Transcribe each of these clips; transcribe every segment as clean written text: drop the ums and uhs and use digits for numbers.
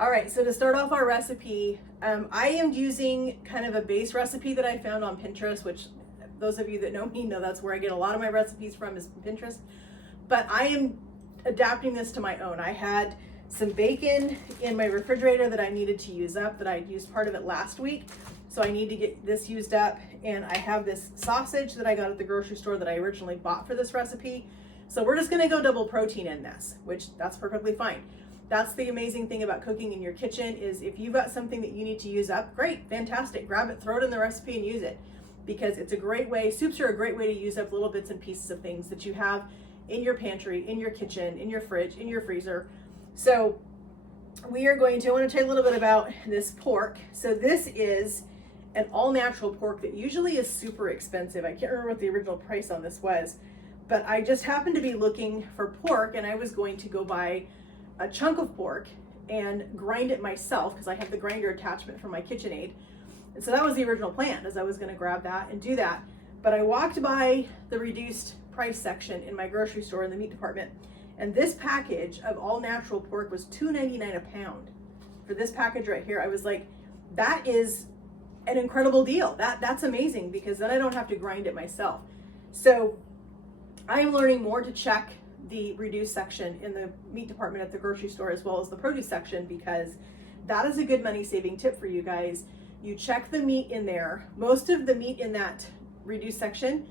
All right, so to start off our recipe, I am using kind of a base recipe that I found on Pinterest, which those of you that know me know that's where I get a lot of my recipes from, is Pinterest. But I am adapting this to my own. I had some bacon in my refrigerator that I needed to use up, that I used part of it last week. So I need to get this used up. And I have this sausage that I got at the grocery store that I originally bought for this recipe. So we're just gonna go double protein in this, which that's perfectly fine. That's the amazing thing about cooking in your kitchen, is if you've got something that you need to use up, great, fantastic. Grab it, throw it in the recipe and use it. Because it's a great way, soups are a great way to use up little bits and pieces of things that you have in your pantry, in your kitchen, in your fridge, in your freezer. So we are going to, I want to tell you a little bit about this pork. So this is an all natural pork that usually is super expensive. I can't remember what the original price on this was, but I just happened to be looking for pork, and I was going to go buy a chunk of pork and grind it myself because I have the grinder attachment for my KitchenAid. And so that was the original plan, is I was going to grab that and do that. But I walked by the reduced price section in my grocery store in the meat department, and this package of all natural pork was $2.99 a pound. For this package right here, I was like, that is an incredible deal. That's amazing, because then I don't have to grind it myself. So I am learning more to check the reduced section in the meat department at the grocery store, as well as the produce section, because that is a good money saving tip for you guys. You check the meat in there. Most of the meat in that reduced section,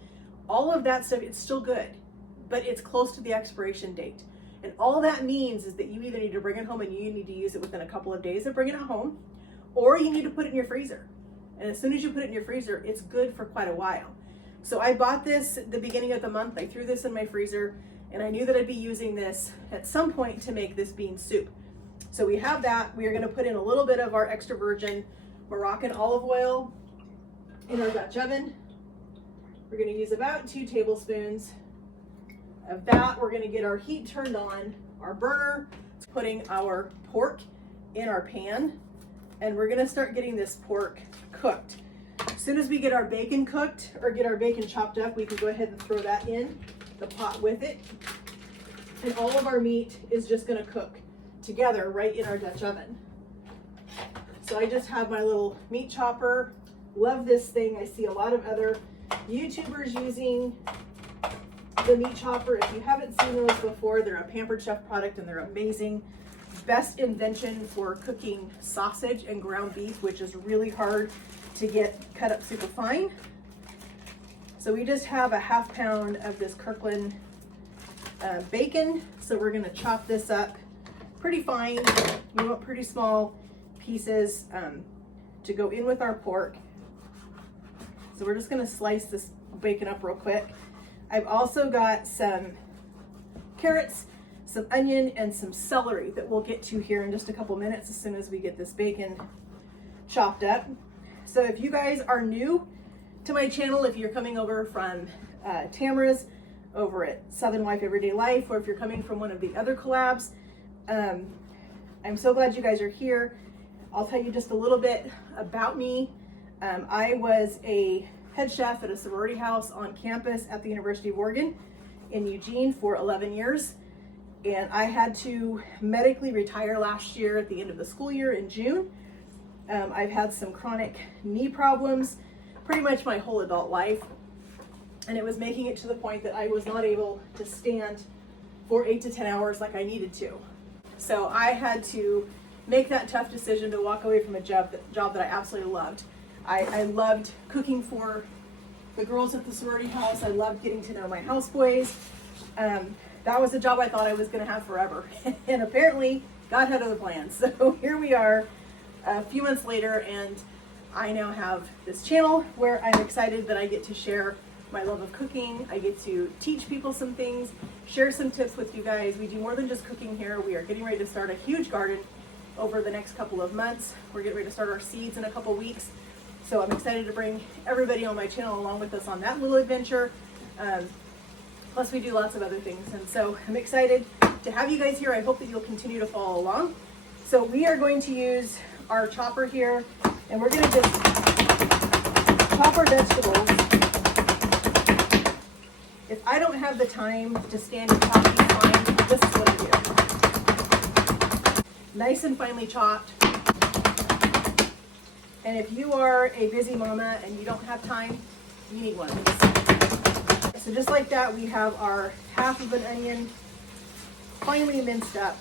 all of that stuff, it's still good, but it's close to the expiration date. And all that means is that you either need to bring it home and you need to use it within a couple of days of bringing it home, or you need to put it in your freezer. And as soon as you put it in your freezer, it's good for quite a while. So I bought this at the beginning of the month. I threw this in my freezer, and I knew that I'd be using this at some point to make this bean soup. So we have that. We are going to put in a little bit of our extra virgin Moroccan olive oil in our Dutch oven. We're going to use about 2 tablespoons of that. We're going to get our heat turned on, our burner, putting our pork in our pan, and we're going to start getting this pork cooked. As soon as we get our bacon cooked, or get our bacon chopped up, we can go ahead and throw that in the pot with it. And all of our meat is just going to cook together right in our Dutch oven. So I just have my little meat chopper. Love this thing. I see a lot of other YouTubers using the meat chopper. If you haven't seen those before, they're a Pampered Chef product and they're amazing. Best invention for cooking sausage and ground beef, which is really hard to get cut up super fine. So we just have a 1/2 pound of this Kirkland bacon. So we're gonna chop this up pretty fine. You want pretty small pieces to go in with our pork. So we're just gonna slice this bacon up real quick. I've also got some carrots, some onion, and some celery that we'll get to here in just a couple minutes as soon as we get this bacon chopped up. So if you guys are new to my channel, if you're coming over from Tamara's over at Southern Wife Everyday Life, or if you're coming from one of the other collabs, I'm so glad you guys are here. I'll tell you just a little bit about me. I was a head chef at a sorority house on campus at the University of Oregon in Eugene for 11 years. And I had to medically retire last year at the end of the school year in June. I've had some chronic knee problems pretty much my whole adult life. And it was making it to the point that I was not able to stand for 8 to 10 hours like I needed to. So I had to make that tough decision to walk away from a job that I absolutely loved. I loved cooking for the girls at the sorority house. I loved getting to know my houseboys. That was a job I thought I was going to have forever. And apparently God had other plans. So here we are a few months later, and I now have this channel where I'm excited that I get to share my love of cooking. I get to teach people some things, share some tips with you guys. We do more than just cooking here. We are getting ready to start a huge garden over the next couple of months. We're getting ready to start our seeds in a couple weeks. So I'm excited to bring everybody on my channel along with us on that little adventure. Plus we do lots of other things. And so I'm excited to have you guys here. I hope that you'll continue to follow along. So we are going to use our chopper here, and we're going to just chop our vegetables. If I don't have the time to stand and chop these fine, this is what I do. nice and finely chopped. And if you are a busy mama and you don't have time, you need one of these. So just like that, we have our half of an onion finely minced up.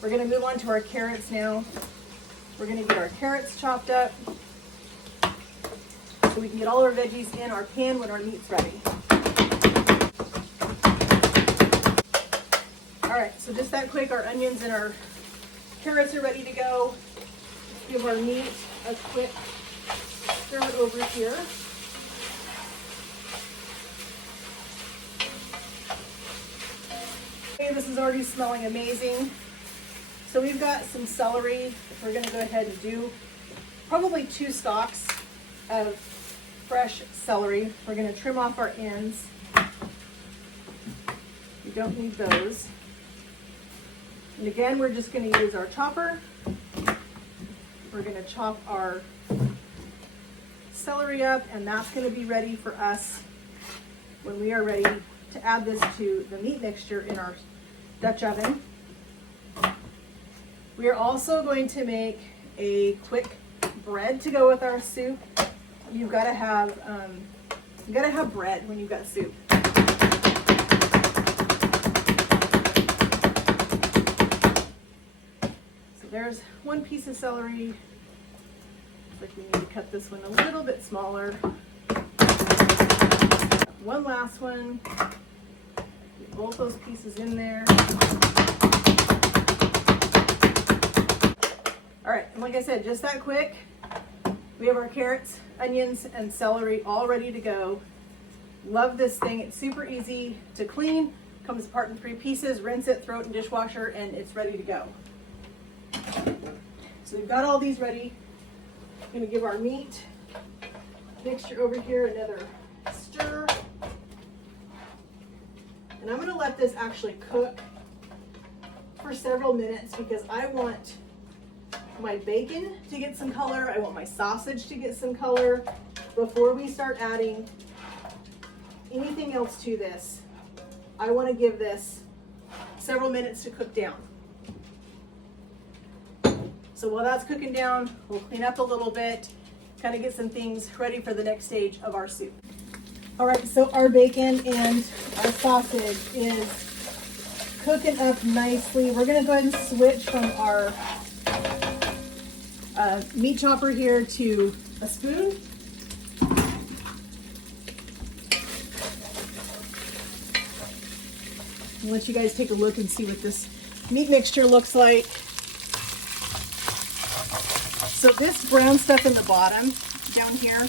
We're gonna move on to our carrots now. We're gonna get our carrots chopped up so we can get all our veggies in our pan when our meat's ready. All right, so just that quick, our onions and our carrots are ready to go. Give our meat a quick stir over here. Okay, this is already smelling amazing. So we've got some celery. We're gonna go ahead and do probably 2 stalks of fresh celery. We're gonna trim off our ends. We don't need those. And again, we're just gonna use our chopper. We're gonna chop our celery up, and that's gonna be ready for us when we are ready to add this to the meat mixture in our Dutch oven. We are also going to make a quick bread to go with our soup. You've got to have bread when you've got soup. So there's one piece of celery. Looks like we need to cut this one a little bit smaller. One last one. Get both those pieces in there. All right, and like I said, just that quick. We have our carrots, onions, and celery all ready to go. Love this thing. It's super easy to clean. Comes apart in 3 pieces. Rinse it, throw it in the dishwasher, and it's ready to go. So we've got all these ready. I'm gonna give our meat mixture over here another stir. And I'm gonna let this actually cook for several minutes because I want my bacon to get some color. I want my sausage to get some color before we start adding anything else to this. I want to give this several minutes to cook down. So while that's cooking down, we'll clean up a little bit, kind of get some things ready for the next stage of our soup. All right, so our bacon and our sausage is cooking up nicely. We're gonna go ahead and switch from our meat chopper here to a spoon. I'll let you guys take a look and see what this meat mixture looks like. So this brown stuff in the bottom down here,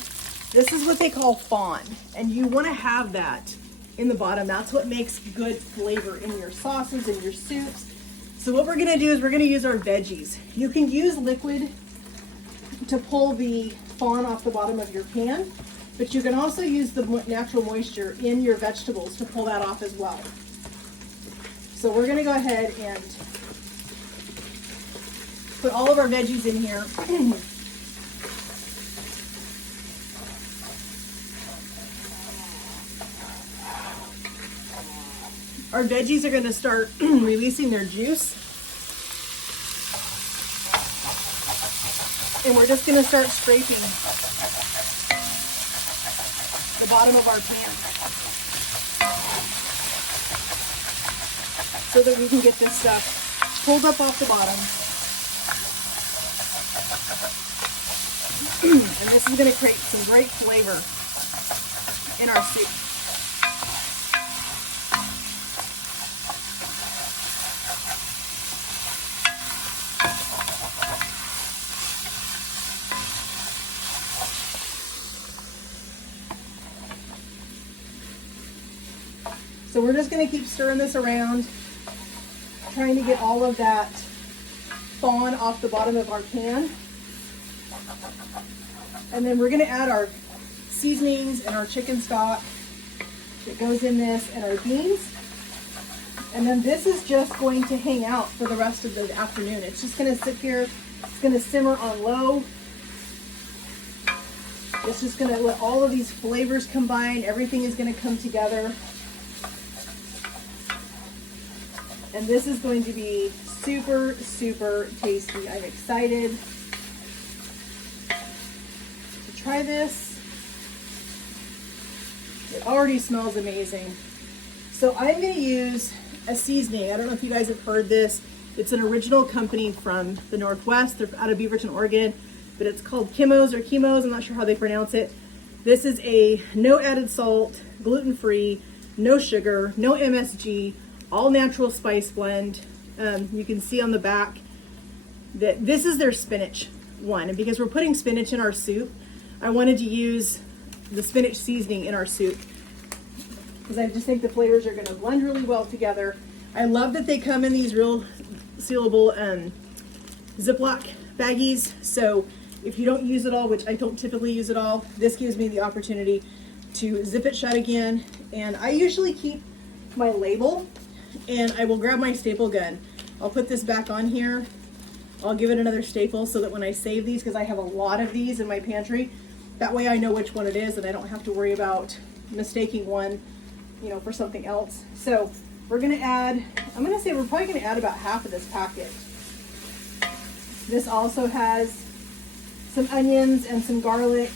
this is what they call fawn, and you want to have that in the bottom. That's what makes good flavor in your sauces and your soups. So what we're going to do is we're going to use our veggies. You can use liquid to pull the fawn off the bottom of your pan, but you can also use the natural moisture in your vegetables to pull that off as well. So we're going to go ahead and put all of our veggies in here. Our veggies are going to start releasing their juice. And we're just going to start scraping the bottom of our pan so that we can get this stuff pulled up off the bottom. And this is going to create some great flavor in our soup. So we're just going to keep stirring this around, trying to get all of that fawn off the bottom of our pan. And then we're going to add our seasonings and our chicken stock that goes in this and our beans. And then this is just going to hang out for the rest of the afternoon. It's just going to sit here. It's going to simmer on low. It's just going to let all of these flavors combine. Everything is going to come together. And this is going to be super, super tasty. I'm excited to try this. It already smells amazing. So I'm going to use a seasoning. I don't know if you guys have heard this. It's an original company from the Northwest. They're out of Beaverton, Oregon, but it's called Kimos or Chemos. I'm not sure how they pronounce it. This is a no added salt, gluten-free, no sugar, no MSG, all natural spice blend. You can see on the back that this is their spinach one. And because we're putting spinach in our soup, I wanted to use the spinach seasoning in our soup because I just think the flavors are going to blend really well together. I love that they come in these real sealable Ziploc baggies. So if you don't use it all, which I don't typically use it all, this gives me the opportunity to zip it shut again. And I usually keep my label, and I will grab my staple gun. I'll put this back on here. I'll give it another staple so that when I save these, because I have a lot of these in my pantry, that way I know which one it is and I don't have to worry about mistaking one, you know, for something else. So we're gonna add, I'm gonna say we're probably gonna add about half of this packet. This also has some onions and some garlic,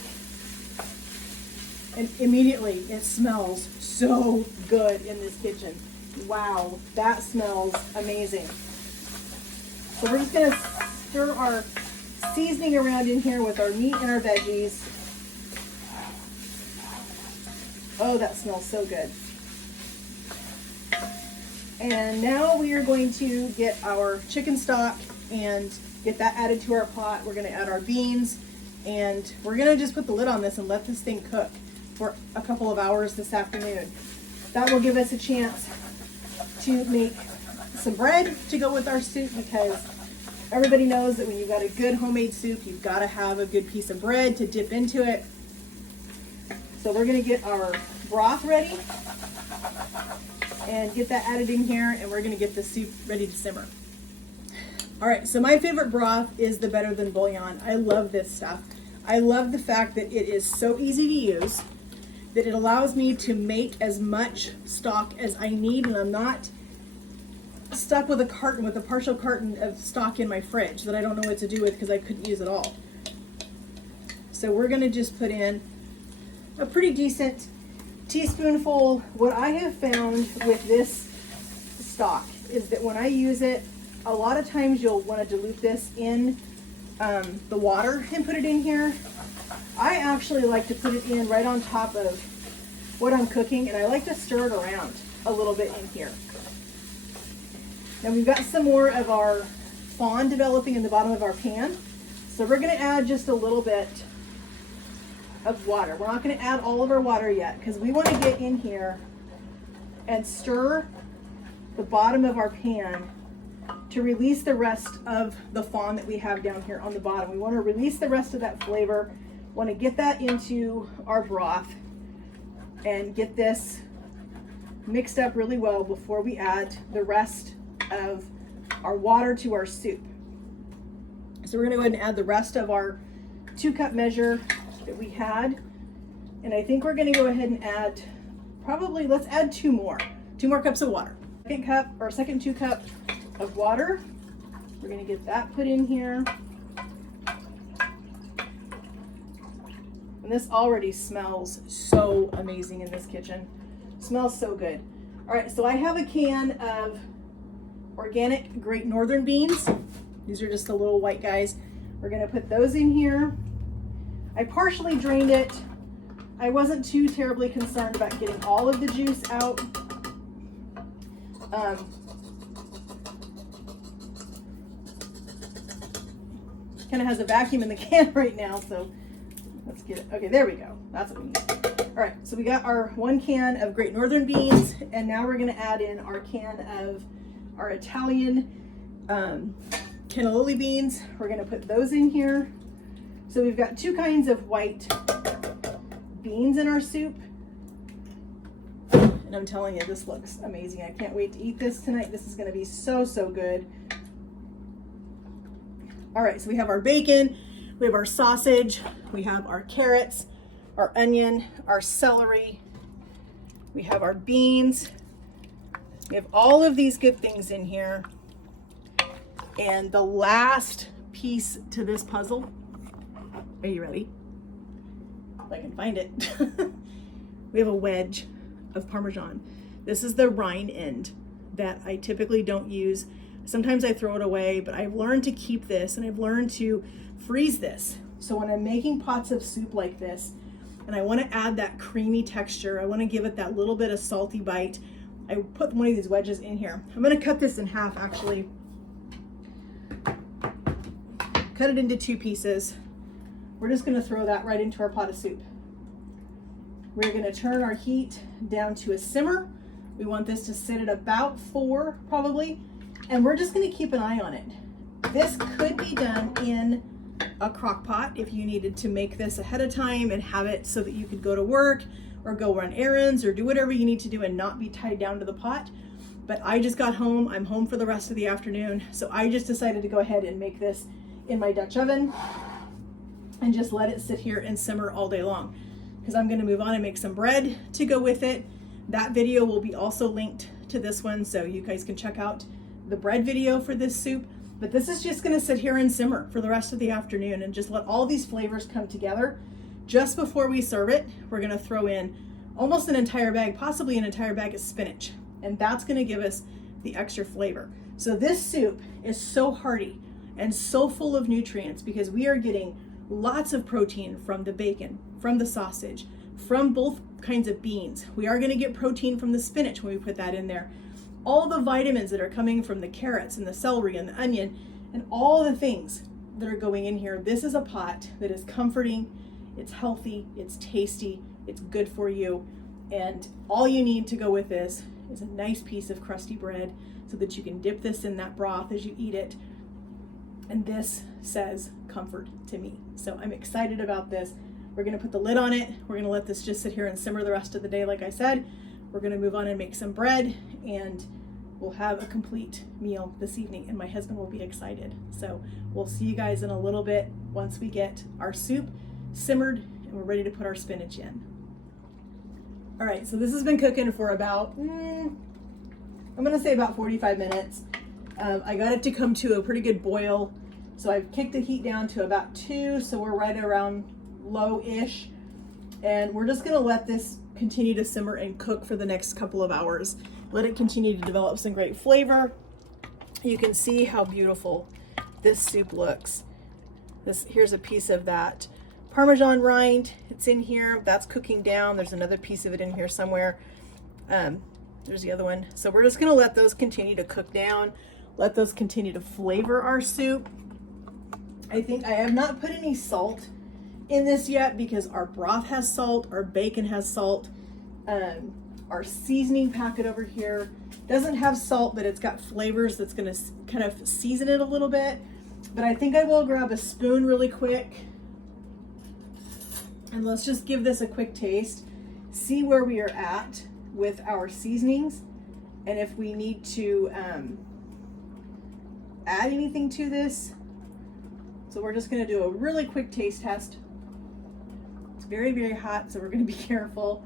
and immediately it smells so good in this kitchen. Wow, that smells amazing. So we're just gonna stir our seasoning around in here with our meat and our veggies. Oh, that smells so good. And now we are going to get our chicken stock and get that added to our pot. We're gonna add our beans, and we're gonna just put the lid on this and let this thing cook for a couple of hours this afternoon. That will give us a chance to make some bread to go with our soup, because everybody knows that when you've got a good homemade soup, you've got to have a good piece of bread to dip into it. So we're going to get our broth ready and get that added in here, and we're going to get the soup ready to simmer. All right, so my favorite broth is the Better Than Bouillon. I love this stuff. I love the fact that it is so easy to use, that it allows me to make as much stock as I need, and I'm not stuck with a partial carton of stock in my fridge that I don't know what to do with because I couldn't use it all. So we're gonna just put in a pretty decent teaspoonful. What I have found with this stock is that when I use it, a lot of times you'll want to dilute this in the water and put it in here. I actually like to put it in right on top of what I'm cooking, and I like to stir it around a little bit in here. Now we've got some more of our fond developing in the bottom of our pan. So we're gonna add just a little bit of water. We're not gonna add all of our water yet because we wanna get in here and stir the bottom of our pan to release the rest of the fond that we have down here on the bottom. We wanna release the rest of that flavor, wanna get that into our broth and get this mixed up really well before we add the rest of our water to our soup. So we're gonna go ahead and add the rest of our 2-cup measure that we had. And I think we're gonna go ahead and add, probably, let's add 2 more cups of water. Second 2-cup of water. We're gonna get that put in here. And this already smells so amazing in this kitchen. Smells so good. All right, so I have a can of organic Great Northern beans. These are just the little white guys. We're gonna put those in here. I partially drained it. I wasn't too terribly concerned about getting all of the juice out. Kind of has a vacuum in the can right now, so let's get it. Okay, there we go. That's what we need. All right, so we got our 1 can of Great Northern beans, and now we're gonna add in our can of our Italian cannellini beans. We're gonna put those in here. So we've got 2 kinds of white beans in our soup. And I'm telling you, this looks amazing. I can't wait to eat this tonight. This is gonna be so, so good. All right, so we have our bacon, we have our sausage, we have our carrots, our onion, our celery, we have our beans. We have all of these good things in here. And the last piece to this puzzle, are you ready? If I can find it. We have a wedge of Parmesan. This is the rind end that I typically don't use. Sometimes I throw it away, but I've learned to keep this, and I've learned to freeze this. So when I'm making pots of soup like this, and I want to add that creamy texture, I want to give it that little bit of salty bite, I put one of these wedges in here. I'm going to cut this in half, actually. Cut it into 2 pieces. We're just going to throw that right into our pot of soup. We're going to turn our heat down to a simmer. We want this to sit at about 4 probably, and we're just going to keep an eye on it. This could be done in a crock pot if you needed to make this ahead of time and have it so that you could go to work or go run errands or do whatever you need to do and not be tied down to the pot. But I just got home. I'm home for the rest of the afternoon, so I just decided to go ahead and make this in my Dutch oven and just let it sit here and simmer all day long, because I'm going to move on and make some bread to go with it. That video will be also linked to this one, so you guys can check out the bread video for this soup. But this is just going to sit here and simmer for the rest of the afternoon and just let all these flavors come together. Just before we serve it, we're going to throw in almost an entire bag, possibly an entire bag of spinach, and that's going to give us the extra flavor. So this soup is so hearty and so full of nutrients because we are getting lots of protein from the bacon, from the sausage, from both kinds of beans. We are going to get protein from the spinach when we put that in there. All the vitamins that are coming from the carrots and the celery and the onion and all the things that are going in here. This is a pot that is comforting, it's healthy, it's tasty, it's good for you. And all you need to go with this is a nice piece of crusty bread so that you can dip this in that broth as you eat it. And this says comfort to me. So I'm excited about this. We're gonna put the lid on it. We're gonna let this just sit here and simmer the rest of the day, like I said. We're gonna move on and make some bread, and we'll have a complete meal this evening, and my husband will be excited. So we'll see you guys in a little bit once we get our soup simmered and we're ready to put our spinach in. All right, so this has been cooking for about, I'm gonna say about 45 minutes. I got it to come to a pretty good boil. So I've kicked the heat down to about 2, so we're right around low-ish. And we're just gonna let this continue to simmer and cook for the next couple of hours. Let it continue to develop some great flavor. You can see how beautiful this soup looks. Here's a piece of that Parmesan rind. It's in here, that's cooking down. There's another piece of it in here somewhere. There's the other one. So we're just gonna let those continue to cook down. Let those continue to flavor our soup. I think I have not put any salt in this yet because our broth has salt, our bacon has salt, our seasoning packet over here doesn't have salt, but it's got flavors that's gonna kind of season it a little bit. But I think I will grab a spoon really quick and let's just give this a quick taste, see where we are at with our seasonings, and if we need to add anything to this. So we're just gonna do a really quick taste test. It's very, very hot, so we're gonna be careful.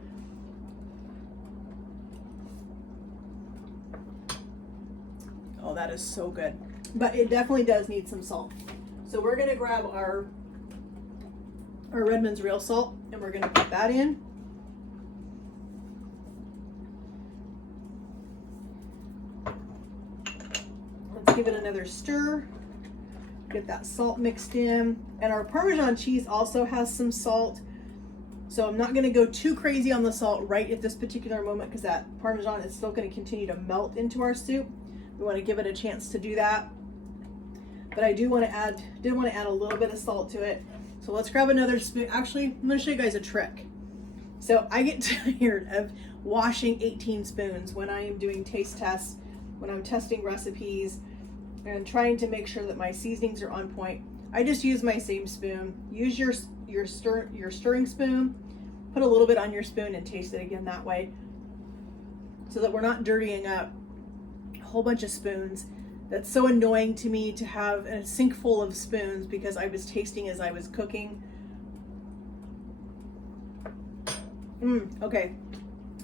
Oh, that is so good. But it definitely does need some salt. So we're gonna grab our Redmond's real salt and we're gonna put that in. Let's give it another stir. Get that salt mixed in. And our Parmesan cheese also has some salt. So I'm not gonna go too crazy on the salt right at this particular moment because that Parmesan is still gonna continue to melt into our soup. We wanna give it a chance to do that. But I did wanna add a little bit of salt to it. So let's grab another spoon. Actually, I'm gonna show you guys a trick. So I get tired of washing 18 spoons when I am doing taste tests, when I'm testing recipes, and trying to make sure that my seasonings are on point. I just use my same spoon. Use your stirring spoon, put a little bit on your spoon and taste it again that way, so that we're not dirtying up a whole bunch of spoons. That's so annoying to me to have a sink full of spoons because I was tasting as I was cooking. Okay,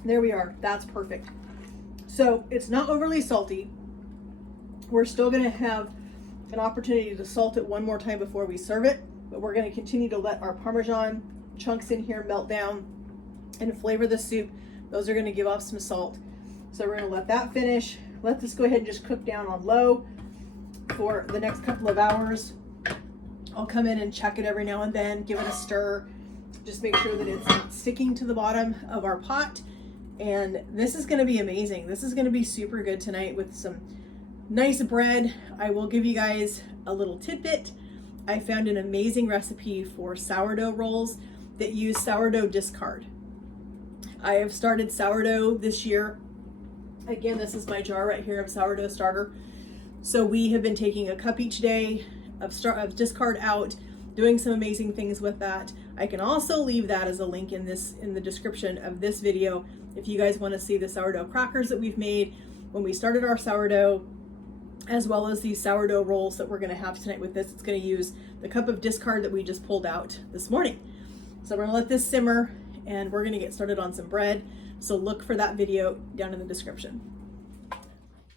there we are. That's perfect. So it's not overly salty. We're still gonna have an opportunity to salt it one more time before we serve it, but we're going to continue to let our Parmesan chunks in here melt down and flavor the soup. Those are going to give off some salt. So we're going to let that finish. Let this go ahead and just cook down on low for the next couple of hours. I'll come in and check it every now and then, give it a stir, just make sure that it's not sticking to the bottom of our pot. And this is going to be amazing. This is going to be super good tonight with some nice bread. I will give you guys a little tidbit. I found an amazing recipe for sourdough rolls that use sourdough discard. I have started sourdough this year. Again, this is my jar right here of sourdough starter. So we have been taking a cup each day of discard out, doing some amazing things with that. I can also leave that as a link in the description of this video if you guys want to see the sourdough crackers that we've made when we started our sourdough, as well as these sourdough rolls that we're going to have tonight with this. It's going to use the cup of discard that we just pulled out this morning. So we're going to let this simmer and we're going to get started on some bread. So look for that video down in the description.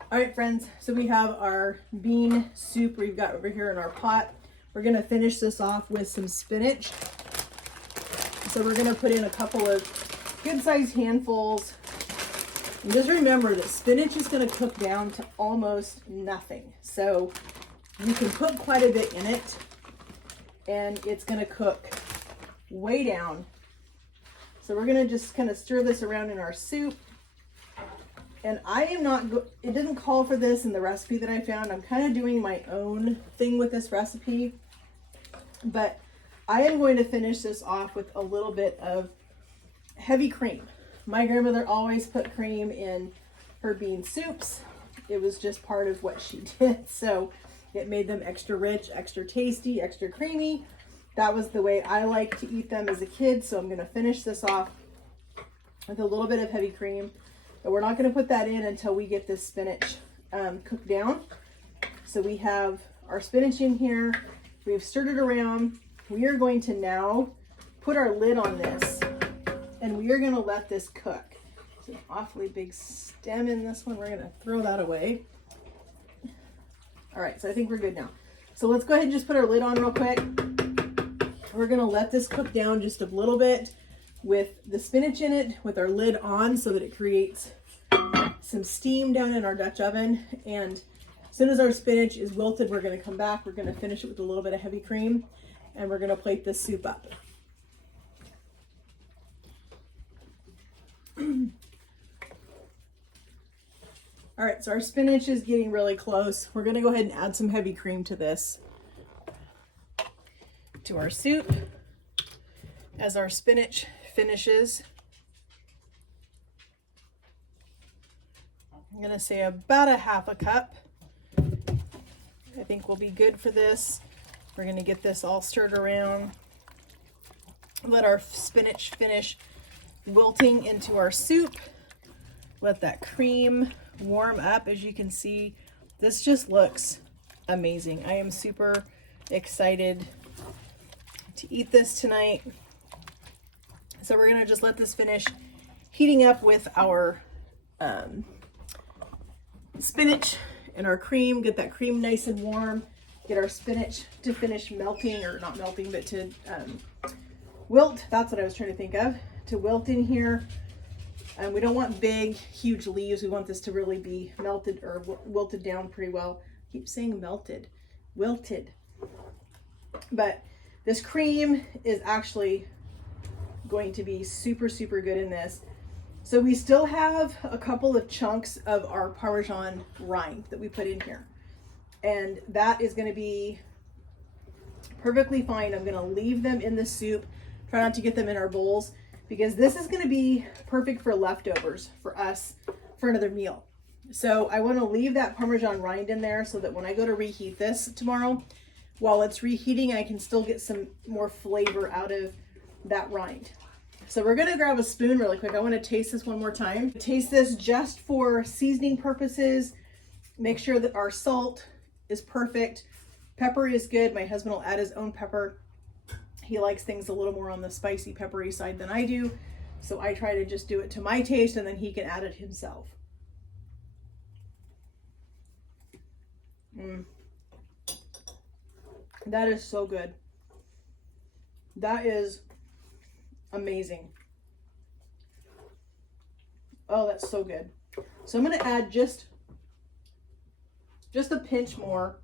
All right, friends, so we have our bean soup we've got over here in our pot. We're going to finish this off with some spinach. So we're going to put in a couple of good-sized handfuls. And just remember that spinach is going to cook down to almost nothing. So you can put quite a bit in it and it's going to cook way down. So we're going to just kind of stir this around in our soup. And I am not, it didn't call for this in the recipe that I found. I'm kind of doing my own thing with this recipe. But I am going to finish this off with a little bit of heavy cream. My grandmother always put cream in her bean soups. It was just part of what she did. So it made them extra rich, extra tasty, extra creamy. That was the way I liked to eat them as a kid. So I'm going to finish this off with a little bit of heavy cream. But we're not going to put that in until we get this spinach cooked down. So we have our spinach in here. We've stirred it around. We are going to now put our lid on this and we are going to let this cook. It's an awfully big stem in this one. We're going to throw that away. All right, so I think we're good now. So let's go ahead and just put our lid on real quick. We're going to let this cook down just a little bit with the spinach in it, with our lid on, so that it creates some steam down in our Dutch oven. And as soon as our spinach is wilted, we're going to come back. We're going to finish it with a little bit of heavy cream and we're going to plate this soup up. All right, so our spinach is getting really close. We're going to go ahead and add some heavy cream to this, to our soup, as our spinach finishes. I'm going to say about a half a cup. I think will be good for this. We're going to get this all stirred around. Let our spinach finish wilting into our soup. Let that cream warm up. As you can see, this just looks amazing. I am super excited to eat this tonight. So we're going to just let this finish heating up with our spinach and our cream. Get that cream nice and warm. Get our spinach to finish melting, or not melting, but to wilt. That's what I was trying to think of. To wilt in here. And we don't want big, huge leaves. We want this to really be melted or wilted down pretty well. I keep saying melted, wilted. But this cream is actually going to be super, super good in this. So we still have a couple of chunks of our Parmesan rind that we put in here. And that is going to be perfectly fine. I'm going to leave them in the soup. Try not to get them in our bowls, because this is going to be perfect for leftovers for us for another meal. So I want to leave that Parmesan rind in there so that when I go to reheat this tomorrow, while it's reheating, I can still get some more flavor out of that rind. So we're going to grab a spoon really quick. I want to taste this one more time. Taste this just for seasoning purposes. Make sure that our salt is perfect. Pepper is good. My husband will add his own pepper. He likes things a little more on the spicy, peppery side than I do. So I try to just do it to my taste, and then he can add it himself. That is so good. That is amazing. Oh, that's so good. So I'm going to add just a pinch more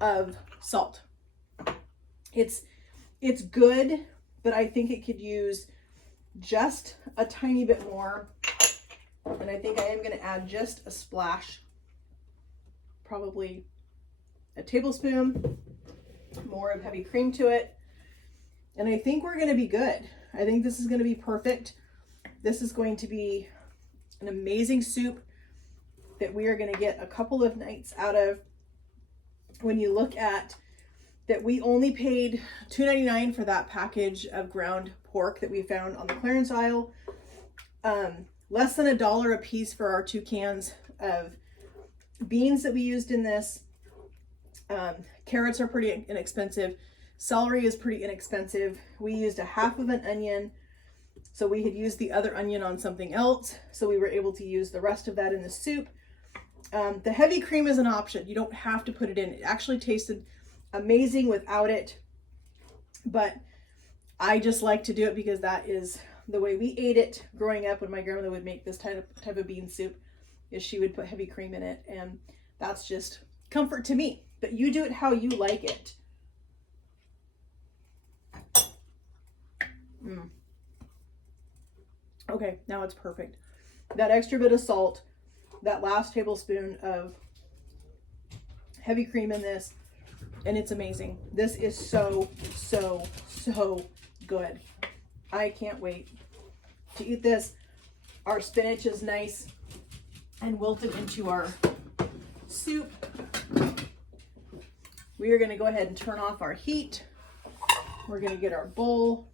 of salt. It's good, but I think it could use just a tiny bit more. And I think I am going to add just a splash, probably a tablespoon more of heavy cream to it. And I think we're going to be good. I think this is going to be perfect. This is going to be an amazing soup that we are going to get a couple of nights out of. When you look at that, we only paid $2.99 for that package of ground pork that we found on the clearance aisle. Less than $1 a piece for our 2 cans of beans that we used in this. Carrots are pretty inexpensive. Celery is pretty inexpensive. We used a half of an onion. So we had used the other onion on something else. So we were able to use the rest of that in the soup. The heavy cream is an option. You don't have to put it in. It actually tasted amazing without it. But I just like to do it because that is the way we ate it growing up when my grandmother would make this type of bean soup, is she would put heavy cream in it. And that's just comfort to me. But you do it how you like it. Okay, now it's perfect. That extra bit of salt, that last tablespoon of heavy cream in this, and it's amazing. This is so, so, so good. I can't wait to eat this. Our spinach is nice and wilted into our soup. We are going to go ahead and turn off our heat. We're going to get our bowl.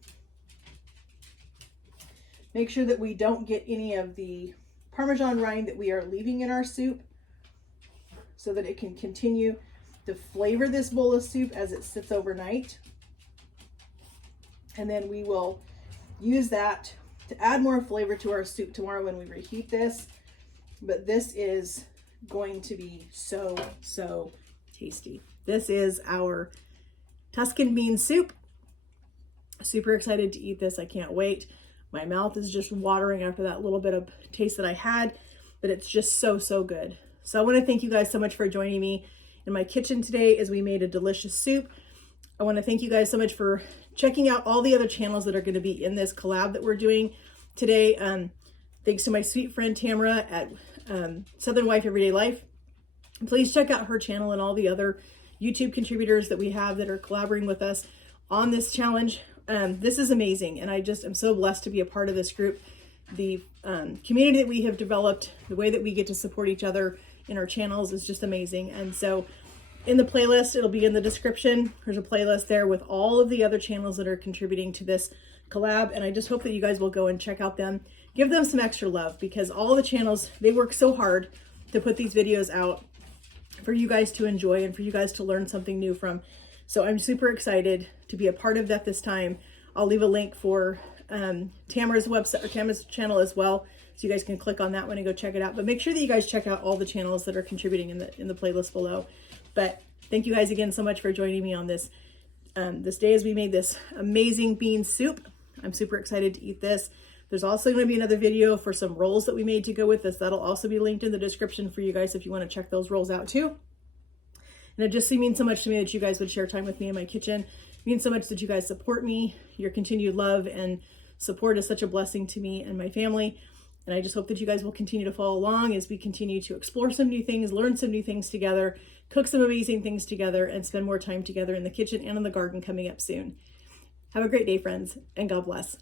Make sure that we don't get any of the Parmesan rind that we are leaving in our soup, so that it can continue to flavor this bowl of soup as it sits overnight. And then we will use that to add more flavor to our soup tomorrow when we reheat this. But this is going to be so, so tasty. This is our Tuscan bean soup. Super excited to eat this. I can't wait. My mouth is just watering after that little bit of taste that I had, but it's just so, so good. So I want to thank you guys so much for joining me in my kitchen today as we made a delicious soup. I want to thank you guys so much for checking out all the other channels that are going to be in this collab that we're doing today. Thanks to my sweet friend Tamara at Southern Wife Everyday Life. Please check out her channel and all the other YouTube contributors that we have that are collaborating with us on this challenge. This is amazing, and I just am so blessed to be a part of this group. The community that we have developed, the way that we get to support each other in our channels is just amazing. And so in the playlist, it'll be in the description. There's a playlist there with all of the other channels that are contributing to this collab, and I just hope that you guys will go and check out them. Give them some extra love, because all the channels, they work so hard to put these videos out for you guys to enjoy and for you guys to learn something new from. So I'm super excited to be a part of that this time. I'll leave a link for Tamara's website or Tamara's channel as well, so you guys can click on that one and go check it out. But make sure that you guys check out all the channels that are contributing in the playlist below. But thank you guys again so much for joining me on this this day as we made this amazing bean soup. I'm super excited to eat this. There's also going to be another video for some rolls that we made to go with this. That'll also be linked in the description for you guys if you want to check those rolls out too. And it just means so much to me that you guys would share time with me in my kitchen. It means so much that you guys support me. Your continued love and support is such a blessing to me and my family. And I just hope that you guys will continue to follow along as we continue to explore some new things, learn some new things together, cook some amazing things together, and spend more time together in the kitchen and in the garden coming up soon. Have a great day, friends, and God bless.